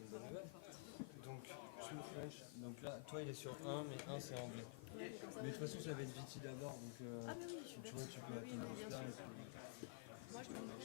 c'est une bonne nouvelle. Donc, two French. Donc là, toi, il est sur un, mais un, c'est anglais. Ouais, comme ça. Mais de toute façon, ça va être Viti d'abord, donc Ah, mais oui, je suis tu vois, bête. tu peux Oui, attendre oui, bien là sûr. et puis... Moi, je me mets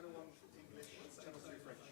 Channel 1 English, Channel 2 French.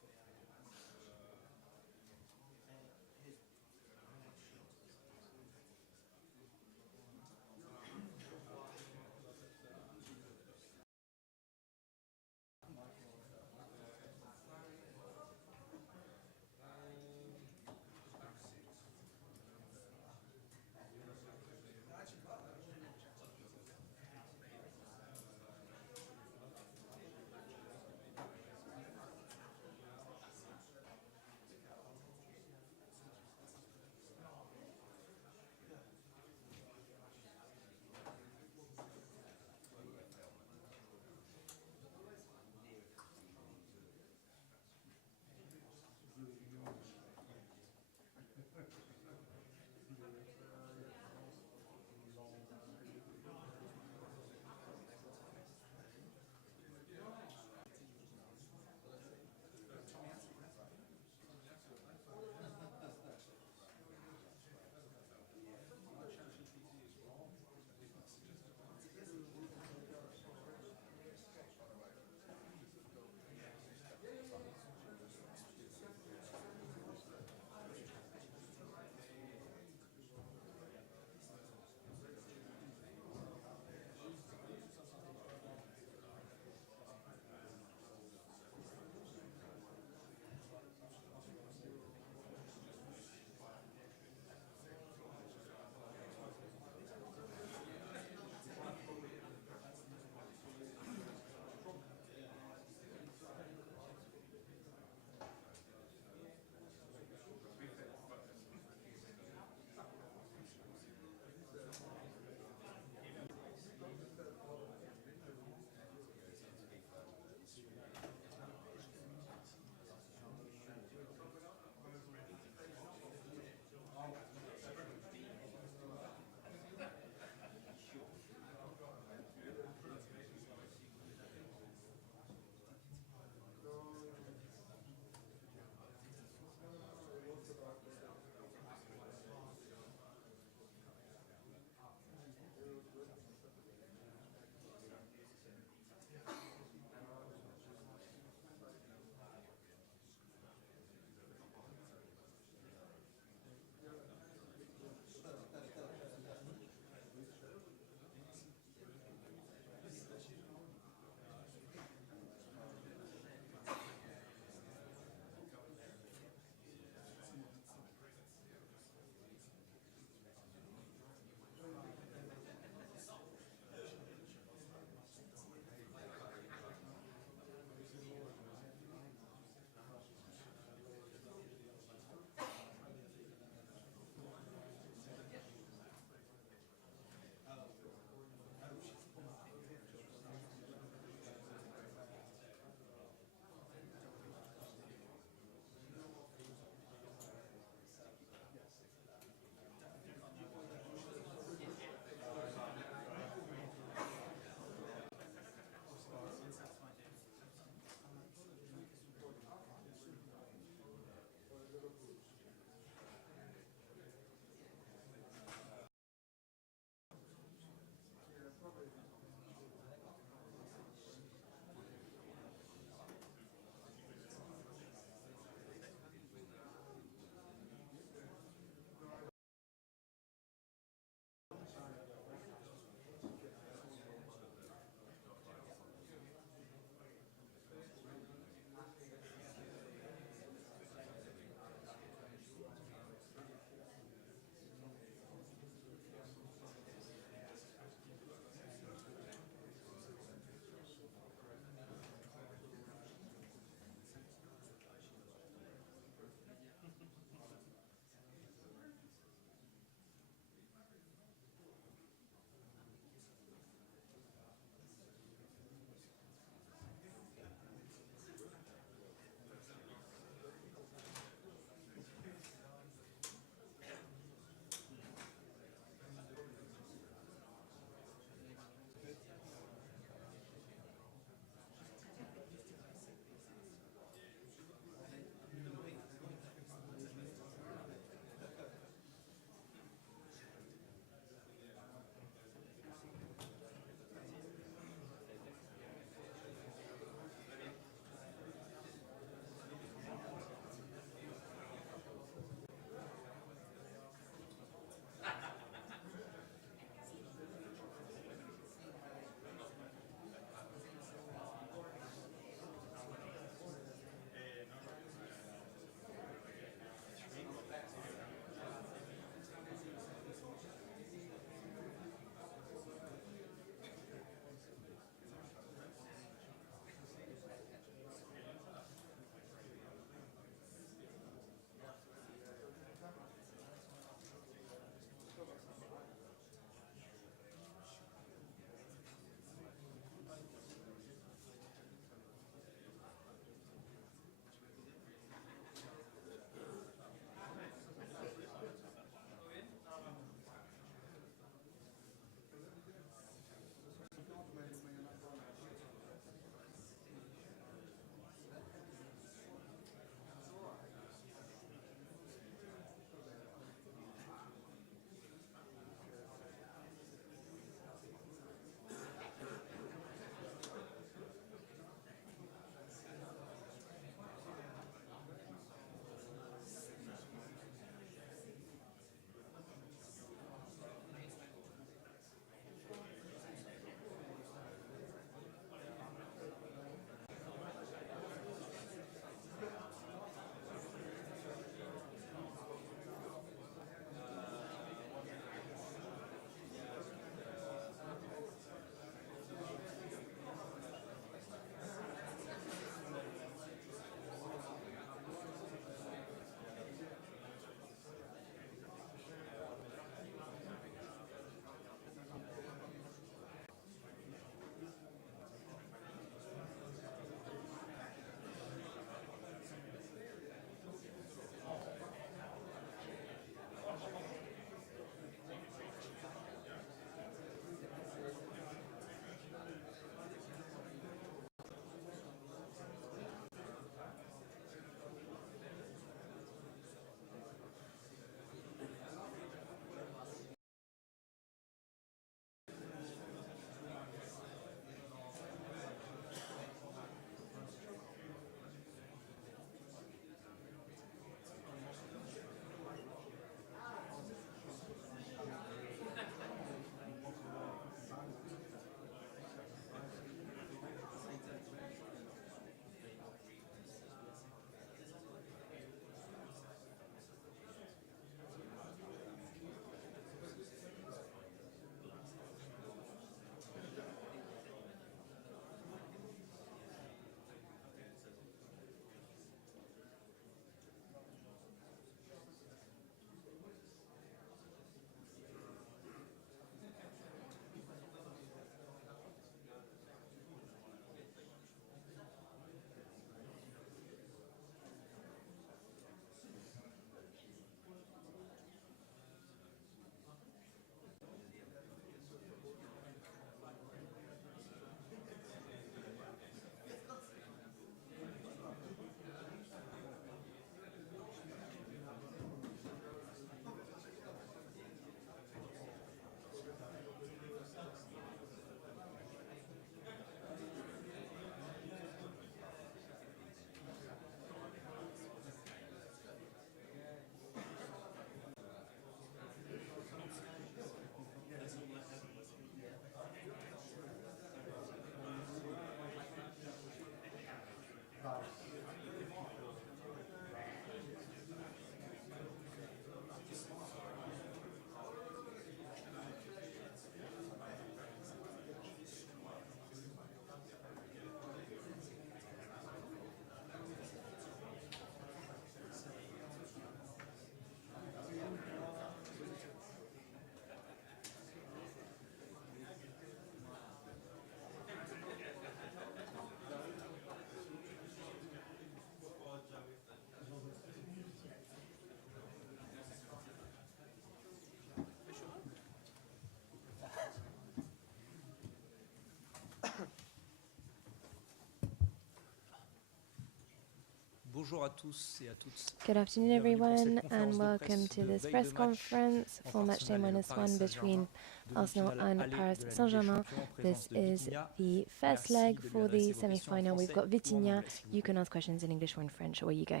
Good afternoon, everyone, and welcome to this press conference for matchday -1 between Arsenal and Paris Saint-Germain. This is the first leg for the semi-final. We've got Vitinha. You can ask questions in English or in French. Away you go.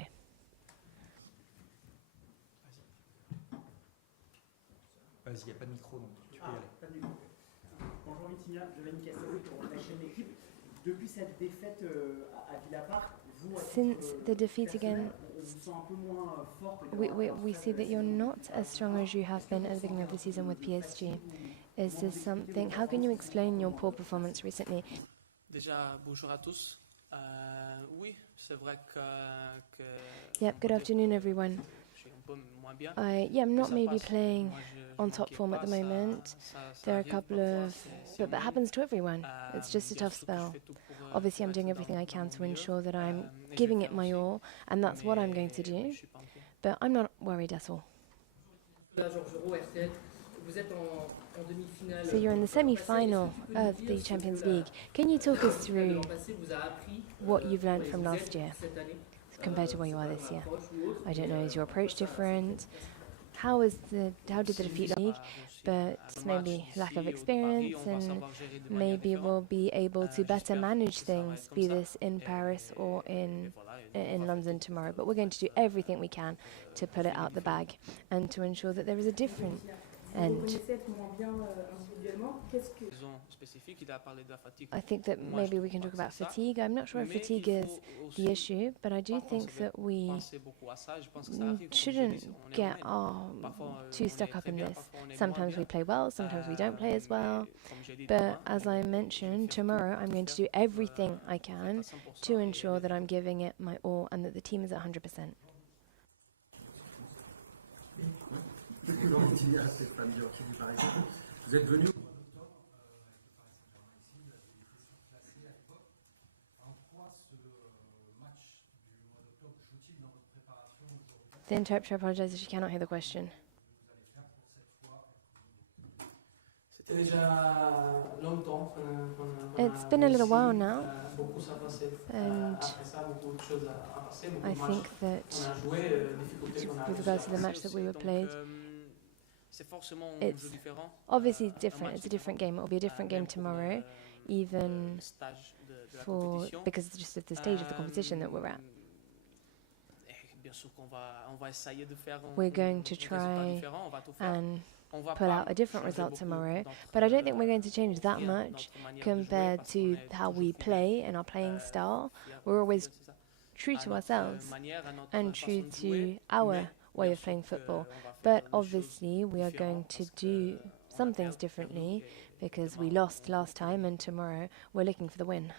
Vas-y, il n'y a pas de micro, donc tu peux y aller. Pas de micro. Bonjour Vitinha, Giovanni Castelli pour la chaîne d'équipe. Depuis cette défaite à Villapart, since the defeat again, we see that you're not as strong as you have been at the beginning of the season with PSG. Is this something? How can you explain your poor performance recently? Déjà, bonjour à tous. Oui, c'est vrai que Yep, good afternoon, everyone. I'm not maybe playing on top form at the moment. There are a couple of... But that happens to everyone. It's just a tough spell. Obviously, I'm doing everything I can to ensure that I'm giving it my all, and that's what I'm going to do. But I'm not worried at all. So you're in the semi-final of the Champions League. Can you talk us through what you've learned from last year compared to where you are this year? I don't know, is your approach different? How did the defeat league? But maybe lack of experience, and maybe we'll be able to better manage things, be this in Paris or in London tomorrow. But we're going to do everything we can to put it out the bag and to ensure that there is a different end. I think that maybe we can talk about fatigue. I'm not sure if fatigue is the issue, but I do think that we shouldn't get too stuck up in this. Sometimes we play well, sometimes we don't play as well. But as I mentioned, tomorrow I'm going to do everything I can to ensure that I'm giving it my all and that the team is at 100%. The interpreter apologizes, she cannot hear the question. It's been a little while now, and I think that with regards to the match that we were played, it's obviously different. It's a different game. It will be a different game tomorrow, even because it's just at the stage of the competition that we're at. We're going to try and pull out a different result tomorrow, but I don't think we're going to change that much compared to how we play and our playing style. We're always true to ourselves and true to our way of playing football, but obviously we are going to do some things differently because we lost last time, and tomorrow we're looking for the win.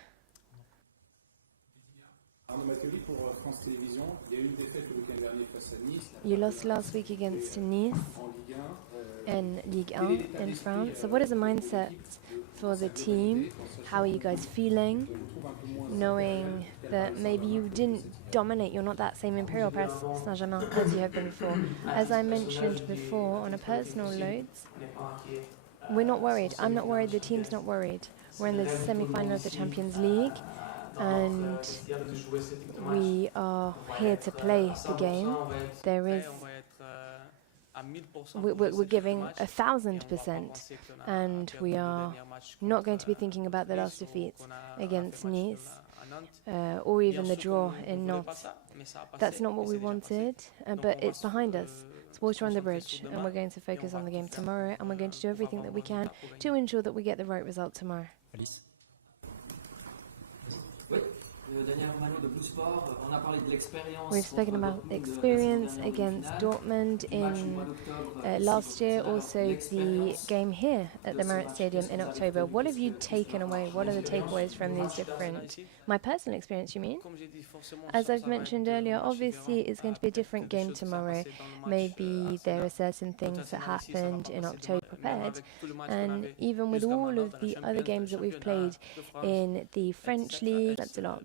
You lost last week against Nice in Ligue 1 in France. So what is the mindset for the team? How are you guys feeling, knowing that maybe you didn't dominate, you're not that same Imperial Paris Saint-Germain as you have been before? As I mentioned before, on a personal note, we're not worried. I'm not worried, the team's not worried. We're in the semi-final of the Champions League, and we are here to play the game. We're giving 1,000%, and we are not going to be thinking about the last defeat against Nice or even the draw in Nantes. That's not what we wanted, but it's behind us. It's water under the bridge, and we're going to focus on the game tomorrow, and we're going to do everything that we can to ensure that we get the right result tomorrow. We've spoken about the experience against Dortmund in last year, also the game here at the Merit Stadium in October. What have you taken away? What are the takeaways from these different... My personal experience, you mean? As I've mentioned earlier, obviously it's going to be a different game tomorrow. Maybe there are certain things that happened in October prepared, and even with all of the other games that we've played in the French league, that's a lot.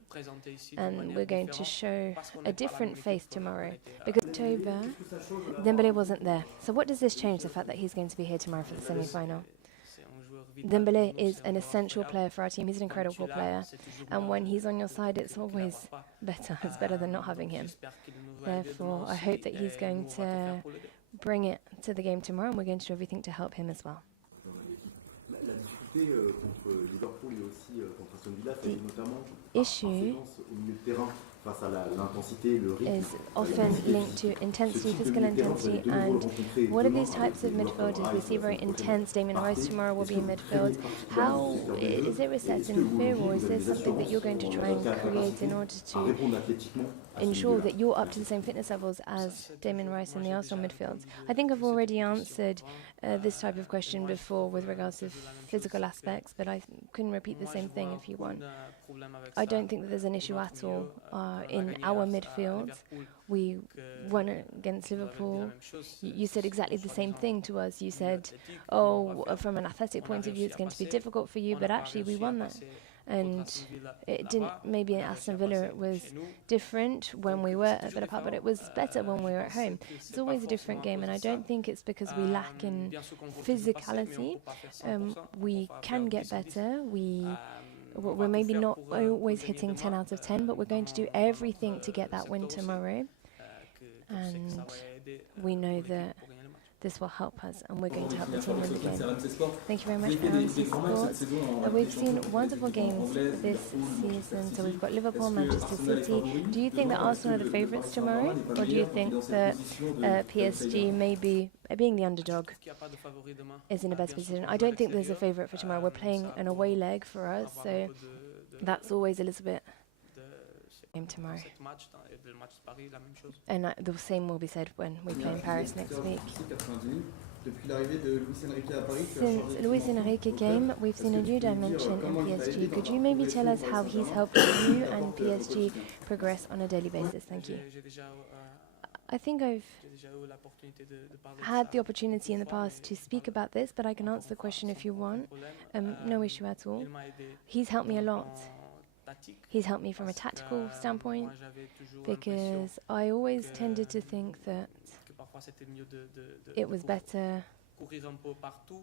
And we're going to show a different face tomorrow, because October, Dembélé wasn't there. So what does this change, the fact that he's going to be here tomorrow for the semi-final? Dembélé is an essential player for our team. He's an incredible player, and when he's on your side, it's always better. It's better than not having him. J'espère qu'il nous va aider Therefore, demain I aussi hope that he's et going nous, on va tout faire to pour l'aider. bring it to the game tomorrow, and we're going to do everything to help him as well. La difficulté contre Liverpool et aussi contre Aston Villa, c'est notamment Issue par séquence au milieu de terrain face à l'intensité, le rythme. is often linked to intensity, physical intensity, and what are these types of midfielders? We see very intense. Damien Rice tomorrow will be in midfield. How is there a certain fear, or is there something that you're going to try and create in order to ensure that you're up to the same fitness levels as Damien Rice in the Arsenal midfield? I think I've already answered this type of question before with regards to physical aspects, but I can repeat the same thing if you want. I don't think that there's an issue at all in our midfield. We won against Liverpool. You said exactly the same thing to us. You said, oh, from an athletic point of view, it's going to be difficult for you, but actually we won that. And it didn't, maybe in Aston Villa it was different when we were at Villa Park, but it was better when we were at home. It's always a different game, and I don't think it's because we lack in physicality. We can get better. We're maybe not always hitting 10 out of 10, but we're going to do everything to get that win tomorrow. And we know that this will help us, and we're going to help the team win the game. Thank you very much for RMC Sports. We've seen wonderful games this season. So we've got Liverpool, Manchester City. Do you think that Arsenal are the favourites tomorrow? Or do you think that PSG, maybe being the underdog, is in a better position? I don't think there's a favourite for tomorrow. We're playing an away leg for us, so that's always a little bit game tomorrow. And the same will be said when we play in Paris next week. Since Luis Enrique came, we've seen a new dimension in PSG. Could you maybe tell us how he's helping you and PSG progress on a daily basis? Thank you. I think I've had the opportunity in the past to speak about this, but I can answer the question if you want. No issue at all. He's helped me a lot. He's helped me from a tactical standpoint, because I always tended to think that it was better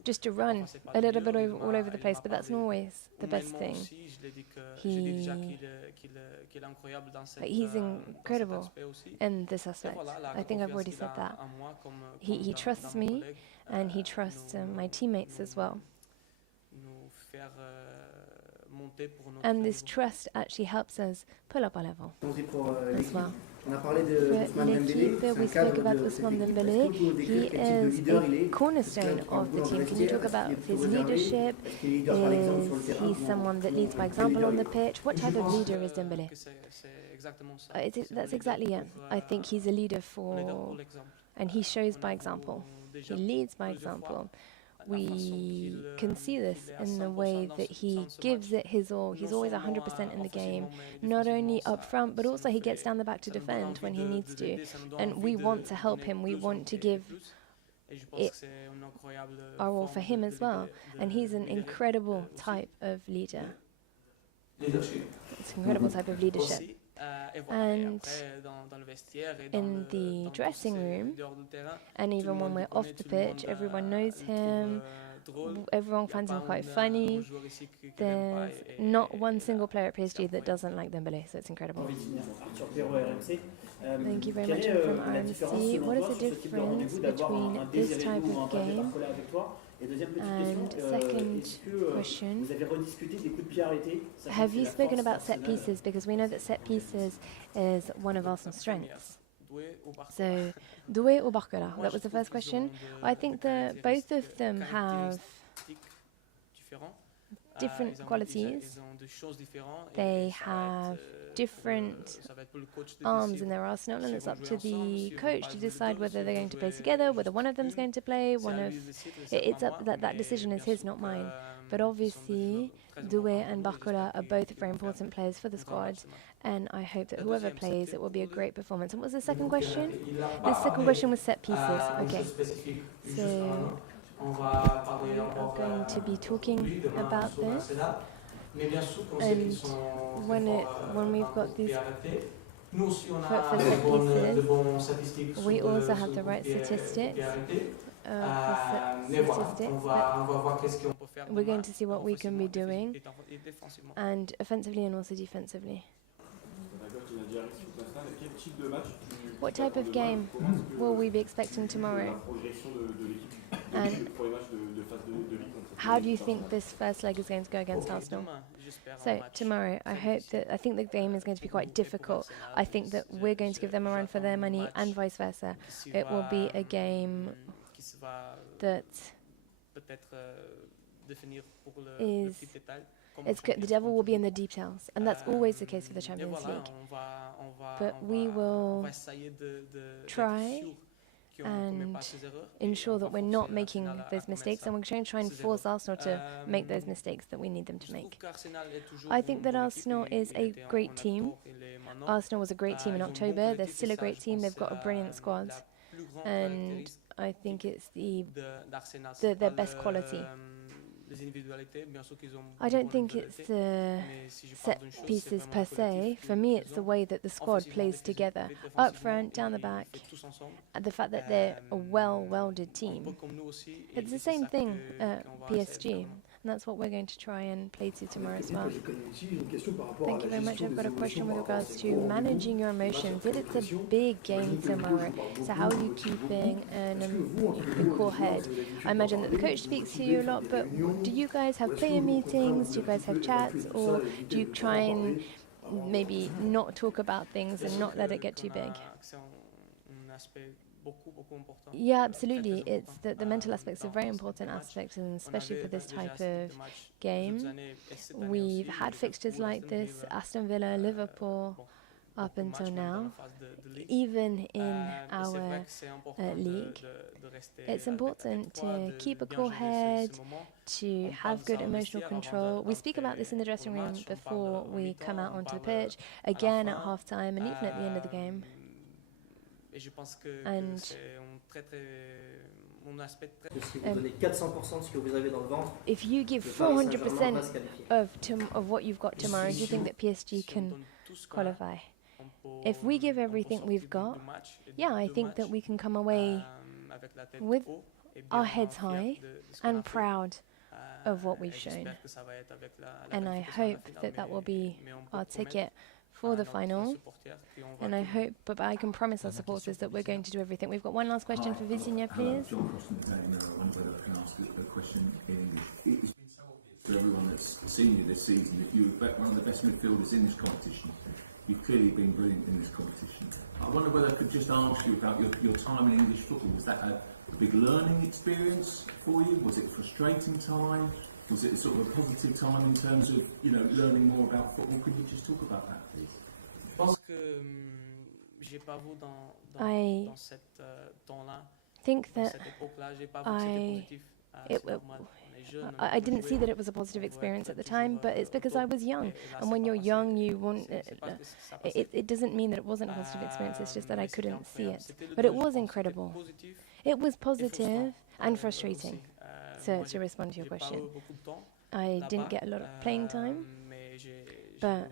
just to run a little bit all over the place, but that's not always the best thing. He's incredible in this aspect. I think I've already said that. He trusts me, and he trusts my teammates as well. And this trust actually helps us pull up our level as well. For l'équipe, we spoke about Ousmane Dembélé. He is a cornerstone of the team. Can you talk about his leadership? Is he someone that leads by example on the pitch? What type of leader is Dembélé? That's exactly it. I think he's a leader and he shows by example. He leads by example. We can see this in the way that he gives it his all. He's always 100% in the game, not only up front, but also he gets down the back to defend when he needs to. And we want to help him. We want to give it our all for him as well. And he's an incredible type of leader. It's an incredible type of leadership. And in the dressing room, and even when we're off the pitch, everyone knows him, everyone finds him quite funny. There's not one single player at PSG that doesn't like Dembélé, so it's incredible. Thank you very much. I'm from RMC. What is the difference between this type of game and second question, have you spoken about set pieces? Because we know that set pieces is one of Arsenal's strengths. So, Doué or Barcola? That was the first question. I think that both of them have different qualities. They have different arms in their arsenal, and it's up to the coach to decide whether they're going to play together, whether one of them is going to play. It's up that decision is his, not mine. But obviously, Doué and Barcola are both very important players for the squad, and I hope that whoever plays, it will be a great performance. And what was the second question? The second question was set pieces. Okay, so we are going to be talking about this. And when we've got these for set pieces, we also have the right statistics but we're going to see what we can be doing, and offensively and also defensively. direction de l'instant, quel type de match What type of game will we be expecting tomorrow? la progression de l'équipe And depuis le premier match de phase de Ligue contre how do you think this first leg is going to go against Arsenal? Demain, j'espère un So match tomorrow, I très hope difficile. that I think the game is going to be quite Pour nous et pour difficult. Arsenal, I think that we're going to give them a run for their j'attends un money match and vice versa. qui se It will be va, a game qui se va that peut-être définir pour le is petit détail. Comme it's good. The devil will be in the details, and that's always the case for the Et Champions voilà, League. on But we will va essayer d'être try sûr qu'on ne commet and pas ces erreurs et ensure on that va we're forcer not making Arsenal à those commettre mistakes, ça. and we're going to try and C'est force zéro. Arsenal to make those mistakes that we need them to Je trouve make. qu'Arsenal est toujours I think une that bonne Arsenal équipe, is il a était en great team. octobre, il est maintenant. Arsenal was a great team in Ils ont un bon October. They're collectif still et a ça, great je team. pense, They've got a brilliant squad, la plus grande and caractéristique I think it's d'Arsenal. their best quality. Les individualités, bien sûr qu'ils ont I de don't bonnes think it's individualités, the mais si je parle set d'une chose, c'est pieces vraiment per le se. collectif For qu'ils me, it's the ont. way that the squad Offensivement, plays vite, together, vite, up offensivement, front, down the ils back, fait tous ensemble. and the fact that they're a well-welded Un peu team. comme nous aussi, It's et the c'est same ça thing at qu'on va essayer de faire PSG, demain. and that's what we're going to try and play to tomorrow as well. J'ai une question par rapport à Thank you la very much. gestion I've des got a émotions question with par rapport à regards ces to gros rendez-vous. managing your emotions. It is a big game tomorrow, so how are you keeping a cool head? I imagine that the coach speaks to you a lot, but do you guys have player meetings? Do you guys have chats, or do you try and maybe not talk about things and not let it get too big? C'est un aspect beaucoup important. Yeah, Très, absolutely. très It's the mental aspects are dans very ce important type de match. aspects, and On especially for avait this déjà type assisté of des matchs game. d'autres années, et cette année We've aussi, had fixtures Liverpool, like Aston this, Villa, Aston Villa, Liverpool, bon, up beaucoup de until matchs même dans now. la phase de Ligue. Even in Et c'est vrai our que c'est important league, de rester it's avec important froid, to de keep a bien cool gérer head, ce moment. to On parle have de good ça au emotional vestiaire avant control. We speak about this in the d'entrer dressing pour le room match, on before parle au we mi-temps, come out on onto the parle pitch, à la again at fin. half-time, and even at the end of the game. Et je pense que And c'est un aspect très Que si vous donnez 400% de ce que vous avez dans le ventre, if you give le Paris Saint-Germain 400% va se qualifier. of what you've got tomorrow, do you think that PSG si on can donne tout ce qu'on a, qualify? on peut- If we give on peut everything sortir we've got, du match et yeah, I deux think that matchs, we can come away avec la tête with haut et our bien heads fier high de ce qu'on a and fait. proud of what we've Et shown. j'espère que ça va être avec la And I qualification à la hope finale, that that will mais- be mais on peut our promettre ticket à for the notre final. supporter qu'on va And I tout donner. hope, but I can promise our supporters that we're going to do everything. We've got one last question for Vitinha, please. John Croston again. I wonder whether I can ask a question in English. It's been so obvious to everyone that's seen you this season that you're one of the best midfielders in this competition. You've clearly been brilliant in this competition. I wonder whether I could just ask you about your time in English football. Was that a big learning experience for you? Was it a frustrating time? Was it sort of a positive time in terms of, learning more about football? Could you just talk about that, please? Je pense que j'ai pas vu I dans cette temps-là, think dans that cette époque-là, j'ai pas vu que c'était positif. it- C'est normal. On est jeune, I didn't see that it was a positive experience at the time, but it's because I was young. And when you're young, you want. It doesn't mean that it wasn't a positive experience, it's just that I couldn't see it. But it was incredible. It was positive and frustrating. To respond to your question, I didn't get a lot of playing time, but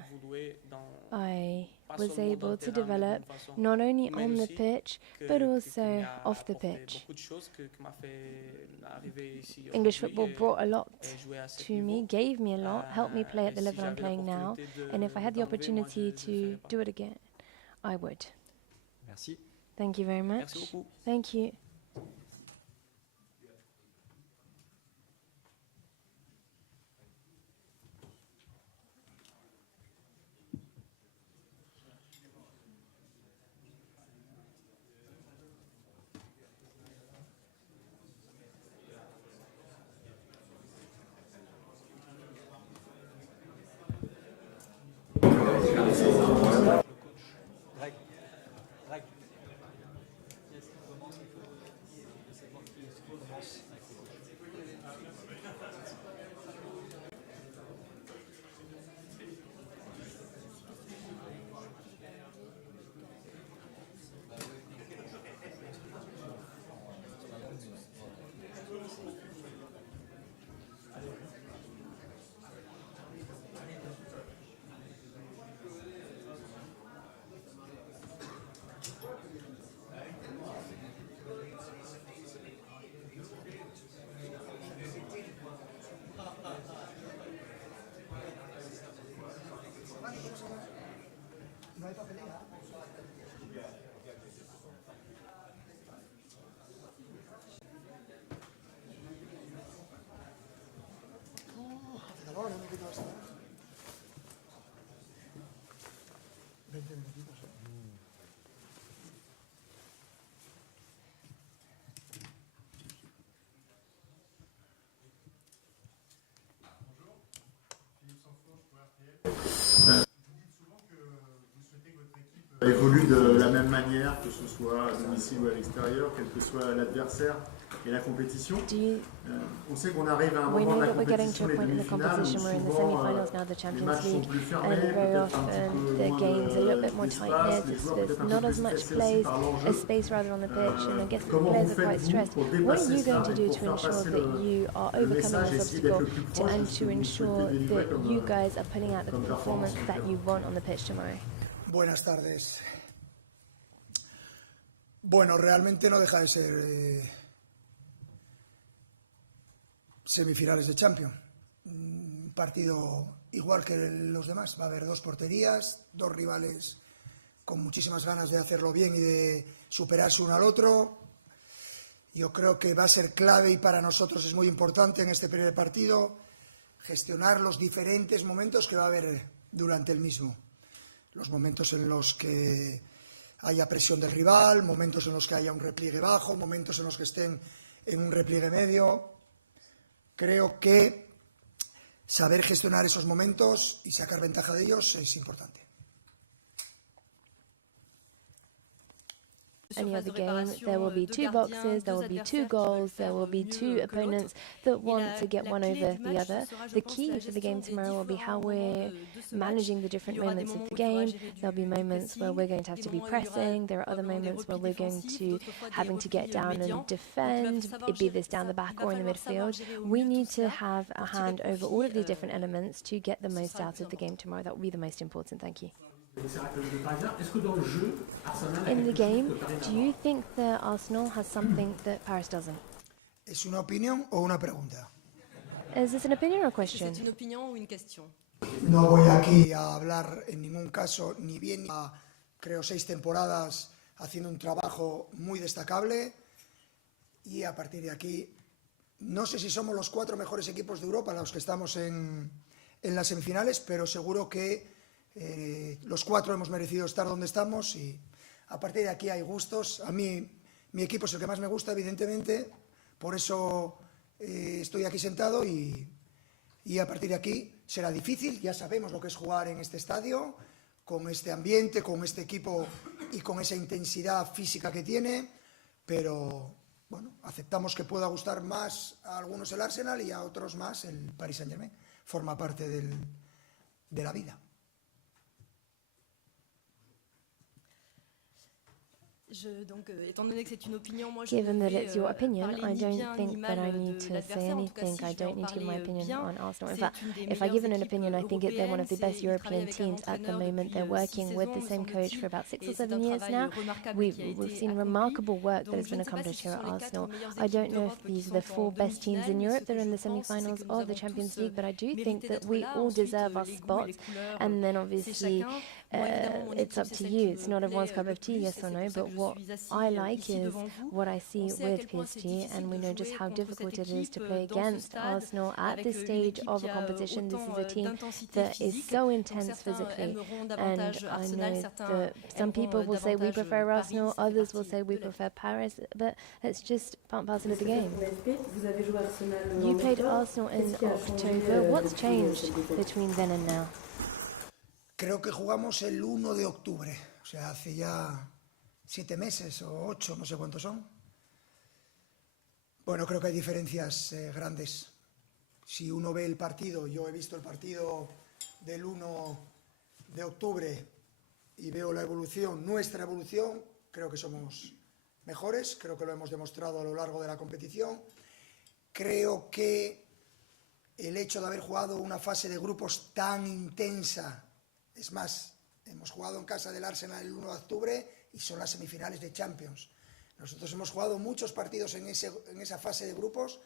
I was able to develop not only on the pitch, but also off the pitch. English football brought a lot to me, gave me a lot, helped me play at the level I'm playing now, and if I had the opportunity to do it again, I would. Merci. Thank you very much. Merci beaucoup. Thank you. Greg. évolue de la même manière, que ce soit à domicile ou à l'extérieur, quel que soit l'adversaire et la compétition. On sait qu'on arrive à un We moment know de la that we're getting to compétition, a les point in the demi-finales, où competition. We're in the souvent semi-finals now, the les Champions matchs sont League, plus and fermés, very peut-être un often petit peu the moins games are a little bit more d'espace, tight-knit. les joueurs There's peut-être un not peu as plus much stressés aussi place, par a l'enjeu. space rather on the pitch, and I guess the Comment players vous are quite faites-vous stressed. pour What are dépasser you going cela to et do pour to faire ensure passer that you are le overcoming message et this essayer d'être obstacle le plus proche de and ce to que vous ensure souhaitez délivrer that comme, you guys are putting out the comme performance performance en that terrain? you want on the pitch tomorrow? Buenas tardes. Bueno, realmente no deja de ser semifinales de Champions. Un partido igual que los demás. Va a haber dos porterías, dos rivales con muchísimas ganas de hacerlo bien y de superarse uno al otro. Yo creo que va a ser clave y para nosotros es muy importante en este primer partido gestionar los diferentes momentos que va a haber durante el mismo. Los momentos en los que haya presión del rival, momentos en los que haya un repliegue bajo, momentos en los que estén en un repliegue medio. Creo que saber gestionar esos momentos y sacar ventaja de ellos es importante. Any other game, there will be two boxes, there will be two goals, there will be two opponents that want to get one over the other. The key for the game tomorrow will be how we're managing the different moments of the game. There'll be moments where we're going to have to be pressing, there are other moments where we're going to having to get down and defend, be this down the back or in the midfield. We need to have a hand over all of these different elements to get the most out of the game tomorrow. That will be the most important. Thank you. In the game, do you think that Arsenal has something that Paris doesn't? ¿Es una opinión o una pregunta? Is this an opinion or a question? C'est une opinion ou une question? No voy aquí a hablar en ningún caso ni bien ni mal. Creo 6 temporadas haciendo un trabajo muy destacable y a partir de aquí no sé si somos los 4 mejores equipos de Europa los que estamos en las semifinales, pero seguro que los 4 hemos merecido estar donde estamos y a partir de aquí hay gustos. A mí mi equipo es el que más me gusta, evidentemente, por eso estoy aquí sentado y a partir de aquí será difícil. Ya sabemos lo que es jugar en este estadio, con este ambiente, con este equipo y con esa intensidad física que tiene, pero bueno, aceptamos que pueda gustar más a algunos el Arsenal y a otros más el Paris Saint-Germain. Forma parte de la vida. Given that it's your opinion, I don't think that I need to say anything. I don't need to give my opinion on Arsenal. In fact, if I give an opinion, I think they're one of the best European teams at the moment. They're working with the same coach for about 6 or 7 years now. We've seen remarkable work that has been accomplished here at Arsenal. I don't know if these are the 4 best teams in Europe that are in the semi-finals of the Champions League, but I do think that we all deserve our spots. And then obviously, it's up to you. It's not everyone's cup of tea, yes or no, but what I like is what I see with PSG, and we know just how difficult it is to play against Arsenal at this stage of a competition. This is a team that is so intense physically, and I know that some people will say we prefer Arsenal, others will say we prefer Paris, but it's just part and parcel of the game. You played Arsenal in October. What's changed between then and now? Creo que jugamos el 1 de octubre, o sea, hace ya 7 meses o 8, no sé cuántos son. Bueno, creo que hay diferencias grandes. Si uno ve el partido, yo he visto el partido del 1 de octubre y veo la evolución, nuestra evolución, creo que somos mejores, creo que lo hemos demostrado a lo largo de la competición. Creo que el hecho de haber jugado una fase de grupos tan intensa, es más, hemos jugado en casa del Arsenal el 1 de octubre y son las semifinales de Champions. Nosotros hemos jugado muchos partidos en esa fase de grupos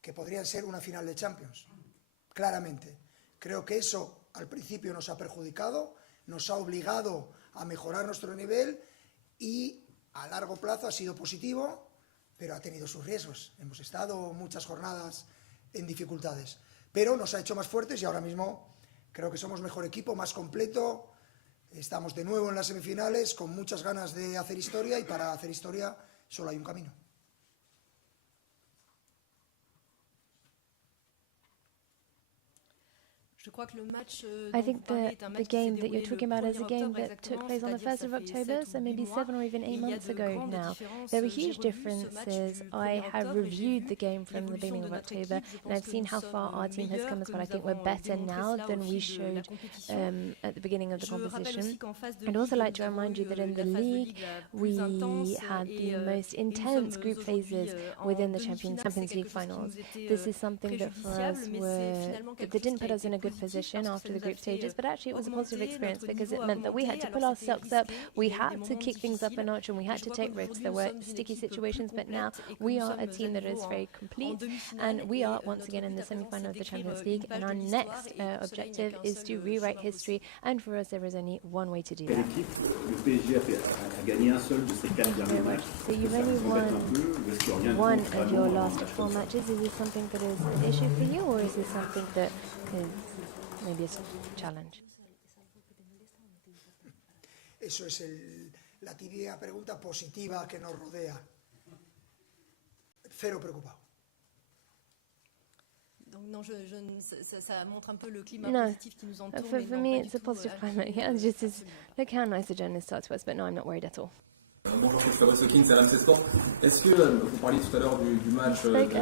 que podrían ser una final de Champions, claramente. Creo que eso al principio nos ha perjudicado, nos ha obligado a mejorar nuestro nivel y a largo plazo ha sido positivo, pero ha tenido sus riesgos. Hemos estado muchas jornadas en dificultades, pero nos ha hecho más fuertes y ahora mismo creo que somos mejor equipo, más completo. Estamos de nuevo en las semifinales con muchas ganas de hacer historia y para hacer historia solo hay un camino. I think the game that you're talking about is a game that took place on the 1st of October, so maybe 7 or even 8 months ago now. There were huge differences. I have reviewed the game from the beginning of October, and I've seen how far our team has come as well. I think we're better now than we showed at the beginning of the competition. I'd also like to remind you that in the league, we had the most intense group phases within the Champions League finals. This is something that for us that didn't put us in a good position after the group stages, but actually it was a positive experience because it meant that we had to pull our socks up, we had to kick things up a notch, and we had to take risks. There were sticky situations, but now we are a team that is very complete, and we are once again in the semi-final of the Champions League, and our next objective is to rewrite history, and for us there is only one way to do that. So you've only won one of your last 4 matches. Is this something that is an issue for you, or is this something that is maybe a challenge? Eso es la típica pregunta positiva que nos rodea. Cero preocupado. Non, ça montre un peu le climat No, positif qui nous entoure. for me it's a positive climate. Yeah, look how nice the journalist starts to us, but no, I'm not worried at all. Bonjour, je suis Fabrice Hawkins, c'est RMC Sport. Est-ce que vous parliez tout à l'heure du match contre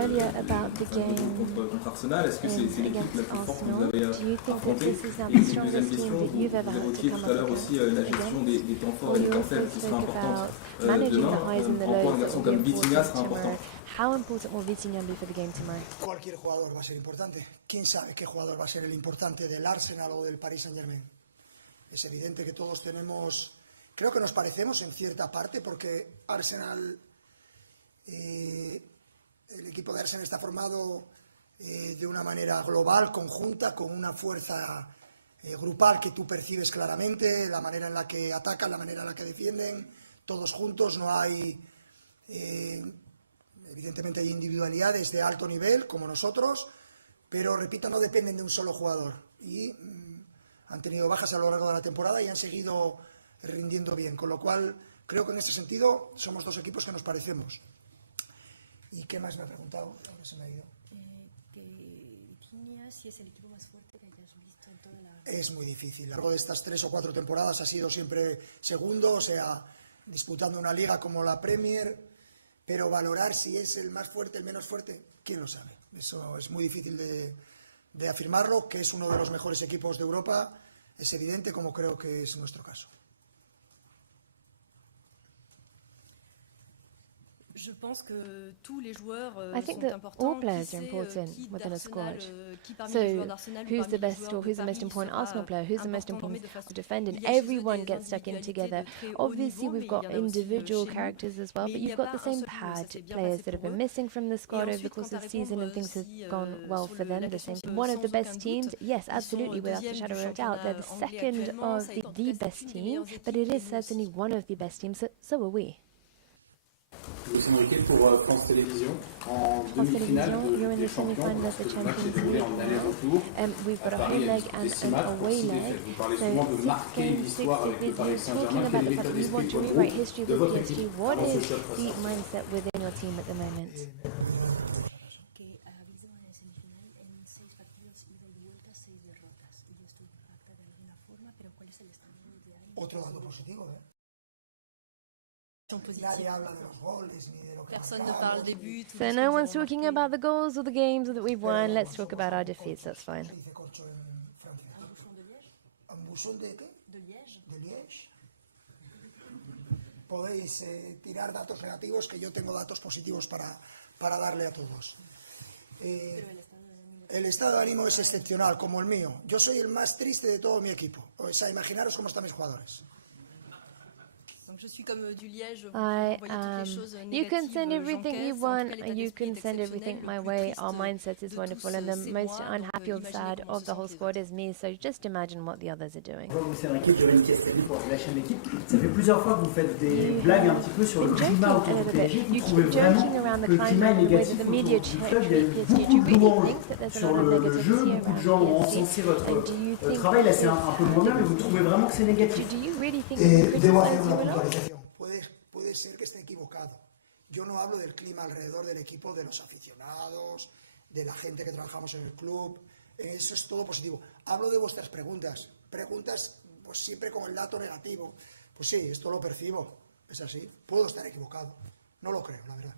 Arsenal, est-ce que c'est l'équipe la plus forte que vous avez affrontée? Et une deuxième question, vous évoquiez tout à l'heure aussi la gestion des temps forts et des temps faibles qui sera importante demain. Encore un garçon comme Vitinha sera important. How important will Vitinha be for the game tomorrow? Cualquier jugador va a ser importante. ¿Quién sabe qué jugador va a ser el importante del Arsenal o del Paris Saint-Germain? Es evidente que todos tenemos... Creo que nos parecemos en cierta parte porque Arsenal, el equipo de Arsenal está formado de una manera global, conjunta, con una fuerza grupal que tú percibes claramente, la manera en la que atacan, la manera en la que defienden, todos juntos, no hay, evidentemente hay individualidades de alto nivel como nosotros, pero repito, no dependen de un solo jugador y han tenido bajas a lo largo de la temporada y han seguido rindiendo bien, con lo cual creo que en este sentido somos dos equipos que nos parecemos. ¿Y qué más me ha preguntado? Ahora se me ha ido. Si es el equipo más fuerte que hayas visto en toda la... Es muy difícil. A lo largo de estas 3 o 4 temporadas ha sido siempre segundo, o sea, disputando una liga como la Premier, pero valorar si es el más fuerte, el menos fuerte, ¿quién lo sabe? Eso es muy difícil de afirmarlo, que es uno de los mejores equipos de Europa, es evidente, como creo que es nuestro caso. I think that all players are important within a squad. So, who's the best or who's the most important Arsenal player? Who's the most important defender? Everyone gets stuck in together. Obviously, we've got individual characters as well, but you've got the same players that have been missing from the squad over the course of the season, and things have gone well for them. The same. One of the best teams, yes, absolutely, without a shadow of a doubt. They're the second of the best team, but it is certainly one of the best teams. So are we. Luis Enrique pour France Télévisions en demi-finale de champions. Le match est déroulé en aller-retour we've got à a Paris home leg avec and 6 an matchs pour away 6 leg. défaites. Vous parlez So souvent de 6 marquer games, 6 l'histoire avec le defeats. Paris Talking Saint-Germain. about Quel the est fact l'état that you want d'esprit to de votre rewrite groupe, history de with votre PSG. équipe What avant ce is choc face the à mindset within your team at the moment? Que habéis ganado en semifinal en 6 partidos ida y vuelta, 6 derrotas. Y esto impacta de alguna forma, pero ¿cuál es el estado de ánimo? Otro dato positivo, ¿eh? Nadie habla de los goles ni de lo que Personne ne parle des buts. So no one's talking about the goals or the games that we've won. Let's talk about our defeats. That's fine. Se dice corcho en Francia. ¿Un bouchon de Liège? ¿Un bouchon de qué? De Liège. De Liège. Podéis tirar datos negativos, que yo tengo datos positivos para darle a todos. El estado de ánimo es excepcional, como el mío. Yo soy el más triste de todo mi equipo. O sea, imaginaros cómo están mis jugadores. You can send everything you want, you can send everything my way. Our mindset is wonderful, and the most unhappy or sad of the whole squad is me, so just imagine what the others are doing. Bonjour, Luis Enrique, je une question pour la chaîne d'équipe. Ça fait plusieurs fois que vous faites des blagues un petit peu sur le climat autour du PSG. Vous trouvez vraiment que le climat est négatif autour du club? Il y a eu beaucoup de louanges sur le jeu, beaucoup de gens ont encensé votre travail. Là, c'est un peu moins bien, mais vous trouvez vraiment que c'est négatif? Debo hacer una puntualización. Puede ser que esté equivocado. Yo no hablo del clima alrededor del equipo, de los aficionados, de la gente que trabajamos en el club. Eso es todo positivo. Hablo de vuestras preguntas. Preguntas pues siempre con el dato negativo. Pues sí, esto lo percibo. Es así. Puedo estar equivocado. No lo creo, la verdad.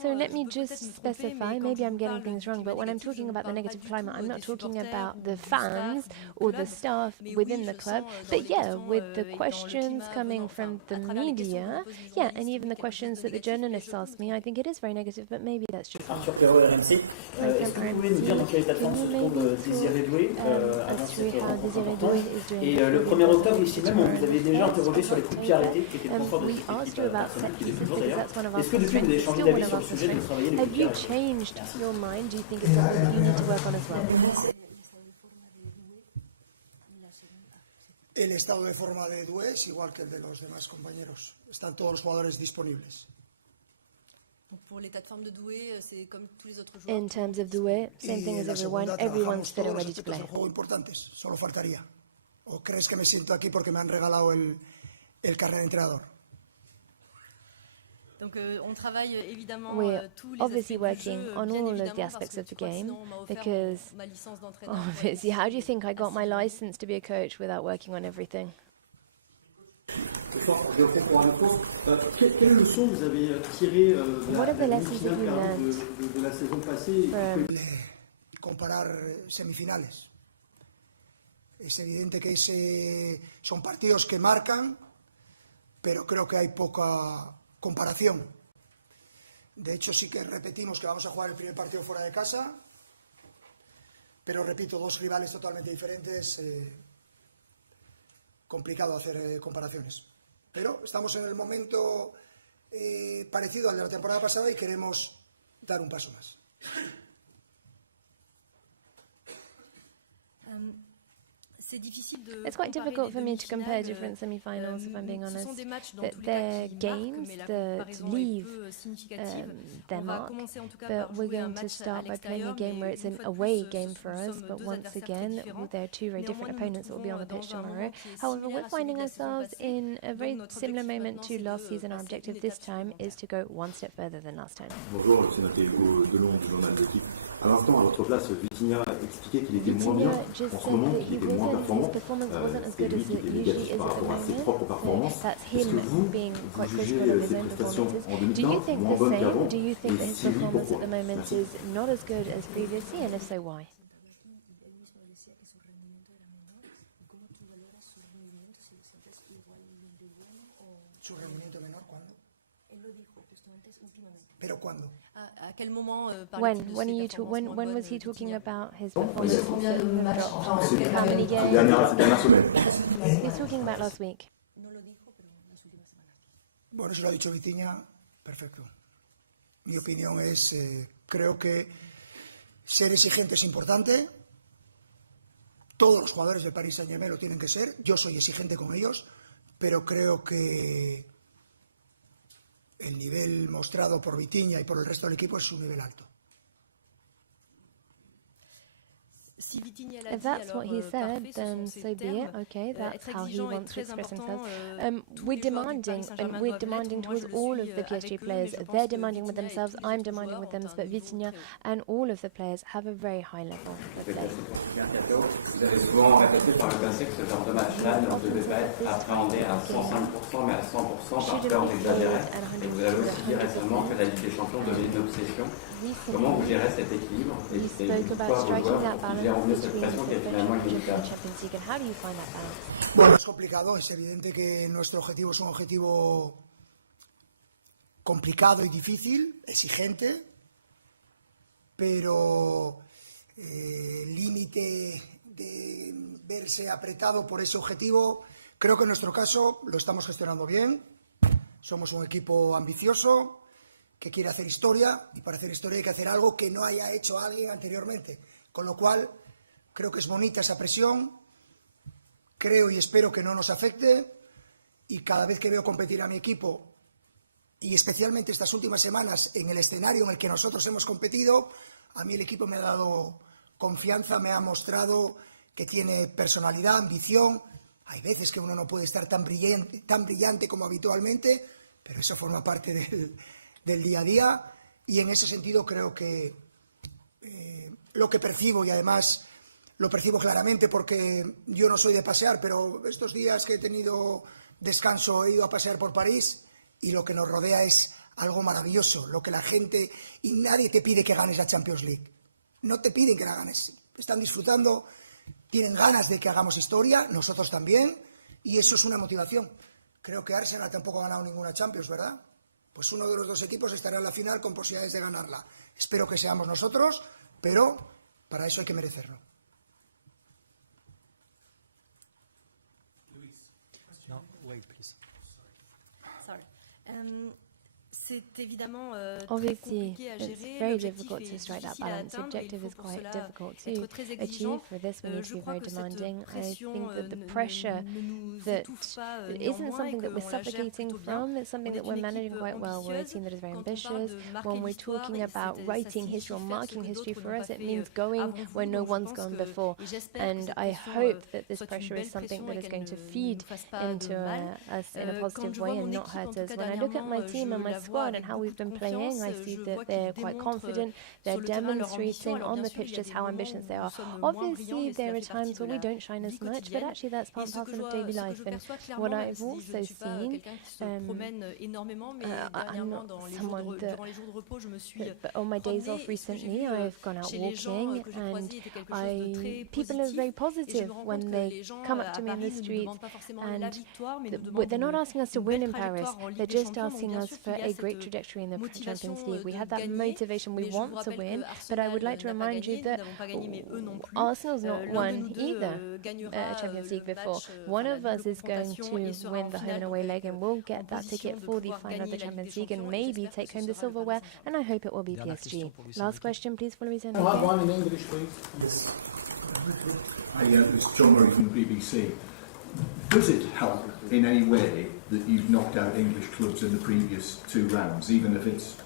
So let me just specify, maybe I'm getting things wrong, but when I'm talking about the negative climate, I'm not talking about the fans or the staff within the club, but yeah, with the questions coming from the media, yeah, and even the questions that the journalists ask me, I think it is very negative, but maybe that's just Arthur Perrault, RMC. Est-ce que vous pouvez nous dire dans quelle plateforme se trouve Désiré Doué avant cette rencontre importante? Et le 1er octobre, ici même, on vous avait déjà interrogé sur les coups de pied arrêtés, qui étaient le point fort de cette équipe, qui est toujours d'ailleurs. Est-ce que depuis vous avez changé d'avis sur le sujet de travailler les coups de pied arrêtés? Have you changed your mind? Do you think it's something that you need to work on as well? El estado de forma de Doué es igual que el de los demás compañeros. Están todos los jugadores disponibles. In terms of Doué, same thing as everyone. Everyone's fit and ready to play. Juego importantes, solo faltaría. ¿O crees que me siento aquí porque me han regalado el carnet de entrenador? We're obviously working on all of the aspects of the game because, obviously, how do you think I got my license to be a coach without working on everything? Quelles leçons vous avez tirées What are the lessons that you learned de la saison passée? Comparar semifinales. Es evidente que son partidos que marcan, pero creo que hay poca comparación. De hecho, sí que repetimos que vamos a jugar el primer partido fuera de casa, pero repito, dos rivales totalmente diferentes, complicado hacer comparaciones. Pero estamos en el momento parecido al de la temporada pasada y queremos dar un paso más. It's quite difficult for me to compare different semi-finals, if I'm being honest. They're games that leave their mark, but we're going to start by playing a game where it's an away game for us, but once again, there are two very different opponents that will be on the pitch tomorrow. However, we're finding ourselves in a very similar moment to last season. Our objective this time is to go one step further than last time. Bonjour, c'est Nathalie Delon du journal de l'équipe. À l'instant, à votre place, Vitinha expliquait qu'il était moins bien en ce moment, qu'il était moins performant. C'est lui qui était négatif par rapport à ses propres performances. Est-ce que vous jugez ses prestations en demi-temps moins bonnes qu'avant? Et si oui, pourquoi? Merci. ¿Su rendimiento menor cuándo? ¿Pero cuándo? When was he talking about his performance? How many games? He's talking about last week. Bueno, si lo ha dicho Vitinha, perfecto. Mi opinión es, creo que ser exigente es importante. Todos los jugadores del Paris Saint-Germain lo tienen que ser. Yo soy exigente con ellos, pero creo que el nivel mostrado por Vitinha y por el resto del equipo es un nivel alto. If that's what he said, then so be it. Okay, that's how he wants to express himself. We're demanding towards all of the PSG players. They're demanding with themselves, I'm demanding with them, but Vitinha and all of the players have a very high level of play. Vous avez souvent répété par le passé que ce genre de match-là ne devait pas être appréhendé à 105%, mais à 100% par peur d'exagérer. Et vous avez aussi dit récemment que la Ligue des Champions devenait une obsession. Comment vous gérez cet équilibre et pourquoi vos joueurs gèrent mieux cette pression qui est finalement inévitable? Bueno, es complicado, es evidente que nuestro objetivo es un objetivo complicado y difícil, exigente, pero el límite de verse apretado por ese objetivo, creo que en nuestro caso lo estamos gestionando bien. Somos un equipo ambicioso que quiere hacer historia, y para hacer historia hay que hacer algo que no haya hecho alguien anteriormente, con lo cual creo que es bonita esa presión, creo y espero que no nos afecte, y cada vez que veo competir a mi equipo, y especialmente estas últimas semanas en el escenario en el que nosotros hemos competido, a mí el equipo me ha dado confianza, me ha mostrado que tiene personalidad, ambición. Hay veces que uno no puede estar tan brillante como habitualmente, pero eso forma parte del día a día, y en ese sentido creo que lo que percibo, y además lo percibo claramente porque yo no soy de pasear, pero estos días que he tenido descanso he ido a pasear por París y lo que nos rodea es algo maravilloso, lo que la gente, y nadie te pide que ganes la Champions League, no te piden que la ganes, están disfrutando, tienen ganas de que hagamos historia, nosotros también, y eso es una motivación. Creo que Arsenal tampoco ha ganado ninguna Champions, ¿verdad? Pues uno de los dos equipos estará en la final con posibilidades de ganarla. Espero que seamos nosotros, pero para eso hay que merecerlo. No, wait, please. Sorry. C'est évidemment très Obviously, compliqué à it's gérer. very L'objectif difficult est to strike that difficile à balance. The atteindre et il objective faut is pour quite cela difficult être to très achieve. exigeant. For this, we need to Je be crois very que demanding. cette I pression think that the ne pressure nous that étouffe pas isn't néanmoins et something that we're qu'on la gère suffocating plutôt bien. from. It's something On that est we're une managing équipe quite well. We're a ambitieuse. team that is very Quand on parle ambitious. de marquer When we're l'histoire, talking about ça writing signifie history or faire ce marking que history d'autres for n'ont us, pas it fait means going avant vous. where no Donc je one's pense gone que, before. et j'espère que And cette I pression hope that this soit une pressure is belle something pression that et is qu'elle going to ne feed nous fasse pas into de mal. us in a Quand positive je way vois and mon not équipe, en hurt tout us. cas When I look at my dernièrement, team and je my la vois squad avec and how we've beaucoup de been playing, I confiance. see Je that vois they're qu'ils quite démontrent confident. They're sur le terrain leur ambition. demonstrating Alors on bien the sûr, il pitch y a just des how moments ambitious où they nous are. sommes moins brillants, Obviously, mais there cela are fait partie times de where we la don't shine vie as much, but quotidienne. actually that's part Et and ce que parcel je of daily vois, life. que And j'aperçois what clairement, même I've si je ne also suis pas seen, quelqu'un qui se promène énormément, mais I'm dernièrement, not durant someone that, les jours de repos, je me suis but on my days off promenée et ce que j'ai recently, vu I've gone out chez les gens walking, que j'ai and croisés était quelque chose de très people are very positif. Et je positive me rends compte when que they les gens come up à to me in the Paris ne nous street, demandent pas forcément la and victoire, mais nous demandent they're not asking us to une win belle in Paris. trajectoire en Ligue They're des just Champions. Donc asking bien us sûr for qu'il y a a great cette trajectory in the motivation Champions League. We de have that gagner, motivation. We mais je vous want to rappelle win, que but I would Arsenal like to n'a pas remind you gagné, nous that n'avons pas gagné, mais eux non plus. Arsenal's not L'un de won nous deux either gagnera Champions League le before. match, One la of us double is going confrontation et to sera win en the home and finale, donc away leg, avec and we'll en get that position ticket de for the pouvoir final of the gagner la Ligue Champions des League and Champions, et maybe j'espère que take ce home the sera le silverware. Paris And I hope it will be Dernière PSG. question pour Luis Last Enrique. question, please, for Luis I'll have Enrique. one in English, please. Yes. Hi, it's John Murray from the BBC. Does it help in any way that you've knocked out English clubs in the previous two rounds, even if it's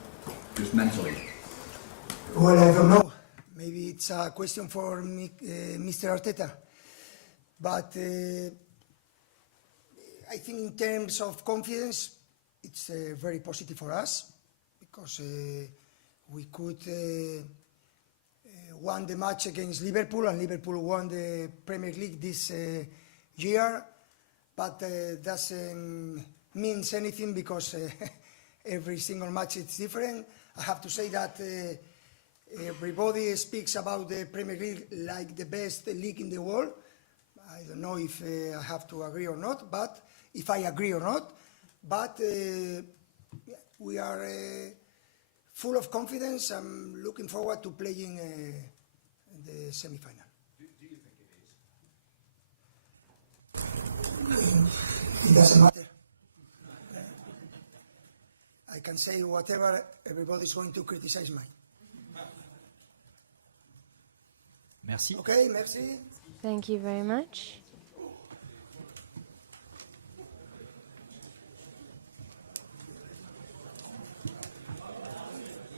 just mentally? Well, I don't know. Maybe it's a question for me, Mr. Arteta. But I think in terms of confidence, it's very positive for us because we could won the match against Liverpool, and Liverpool won the Premier League this year. But doesn't mean anything because every single match is different. I have to say that everybody speaks about the Premier League like the best league in the world. I don't know if I have to agree or not, but if I agree or not. But we are full of confidence. I'm looking forward to playing the semi-final. Do you think it is? It doesn't matter. I can say whatever, everybody's going to criticize me. Merci. Okay, merci. Thank you very much.